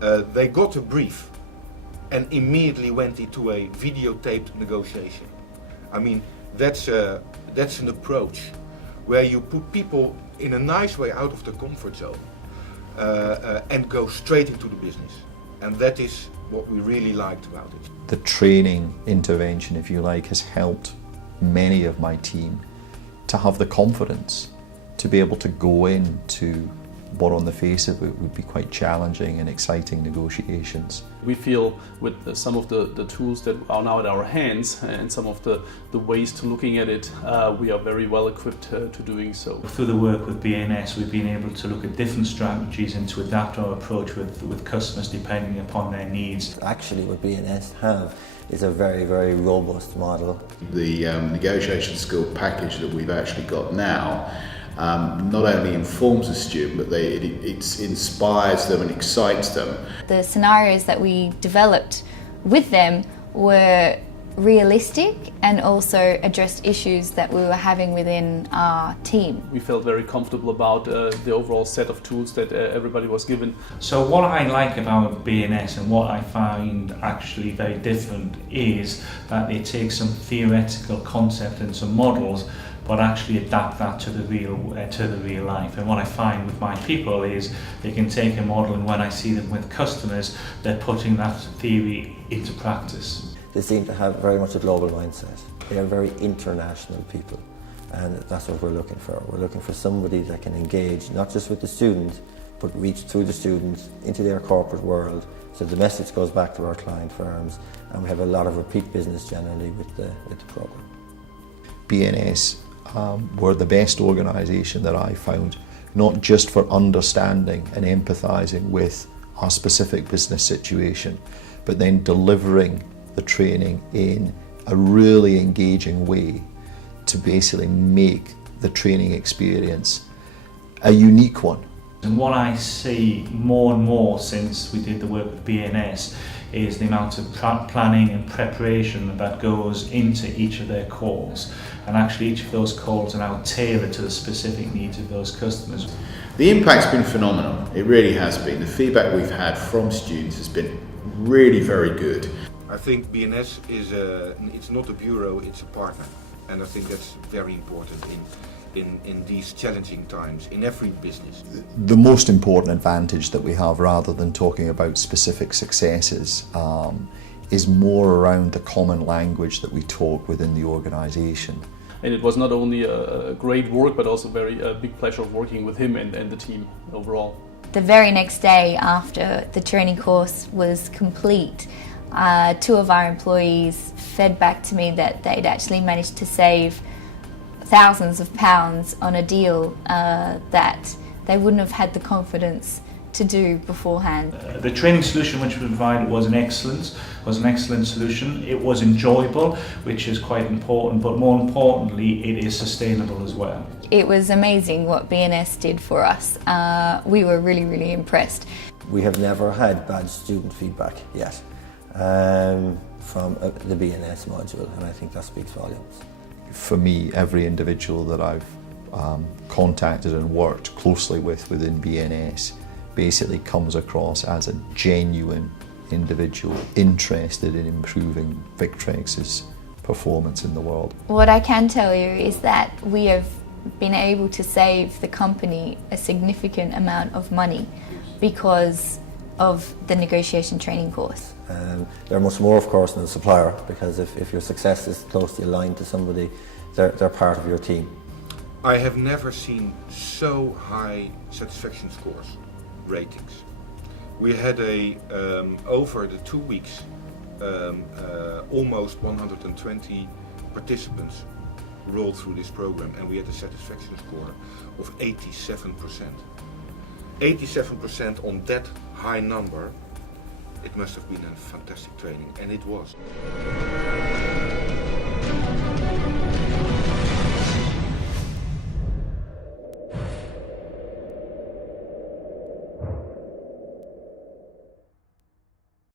They got a brief and immediately went into a videotaped negotiation. I mean, that's an approach where you put people in a nice way out of the comfort zone and go straight into the business. And that is what we really liked about it. The training intervention, if you like, has helped many of my team to have the confidence to be able to go into what on the face of it would be quite challenging and exciting negotiations. We feel with some of the tools that are now at our hands and some of the ways to looking at it, we are very well equipped to doing so. Through the work with BNS, we've been able to look at different strategies and to adapt our approach with customers depending upon their needs. Actually, what BNS have is a very, very robust model. The negotiation skill package that we've actually got now not only informs the student, but it inspires them and excites them. The scenarios that we developed with them were realistic and also addressed issues that we were having within our team. We felt very comfortable about the overall set of tools that everybody was given. So what I like about BNS and what I find actually very different is that they take some theoretical concept and some models but actually adapt that to the real life. And what I find with my people is they can take a model, and when I see them with customers, they're putting that theory into practice. They seem to have very much a global mindset. They are very international people, and that's what we're looking for. We're looking for somebody that can engage not just with the student, but reach through the students into their corporate world, so the message goes back to our client firms, and we have a lot of repeat business generally with the program. BNS were the best organisation that I found, not just for understanding and empathising with our specific business situation, but then delivering the training in a really engaging way to basically make the training experience a unique one. And what I see more and more since we did the work with BNS is the amount of planning and preparation that goes into each of their calls. And actually each of those calls are now tailored to the specific needs of those customers. The impact's been phenomenal. It really has been. The feedback we've had from students has been really very good. I think BNS it's not a bureau, it's a partner. And I think that's very important in these challenging times, in every business. The most important advantage that we have, rather than talking about specific successes, is more around the common language that we talk within the organisation. And it was not only a great work, but also very big pleasure of working with him and the team overall. The very next day after the training course was complete, two of our employees fed back to me that they'd actually managed to save thousands of pounds on a deal that they wouldn't have had the confidence to do beforehand. The training solution which we provided was an excellent solution. It was enjoyable, which is quite important, but more importantly, it is sustainable as well. It was amazing what BNS did for us. We were really, really impressed. We have never had bad student feedback yet from the BNS module, and I think that speaks volumes. For me, every individual that I've contacted and worked closely with within BNS basically comes across as a genuine individual interested in improving Victrex's performance in the world. What I can tell you is that we have been able to save the company a significant amount of money because of the negotiation training course. They're much more, of course, than a supplier, because if your success is closely aligned to somebody, they're part of your team. I have never seen so high satisfaction scores, ratings. We had over the 2 weeks, almost 120 participants rolled through this program, and we had a satisfaction score of 87%. 87% on that high number, it must have been a fantastic training, and it was.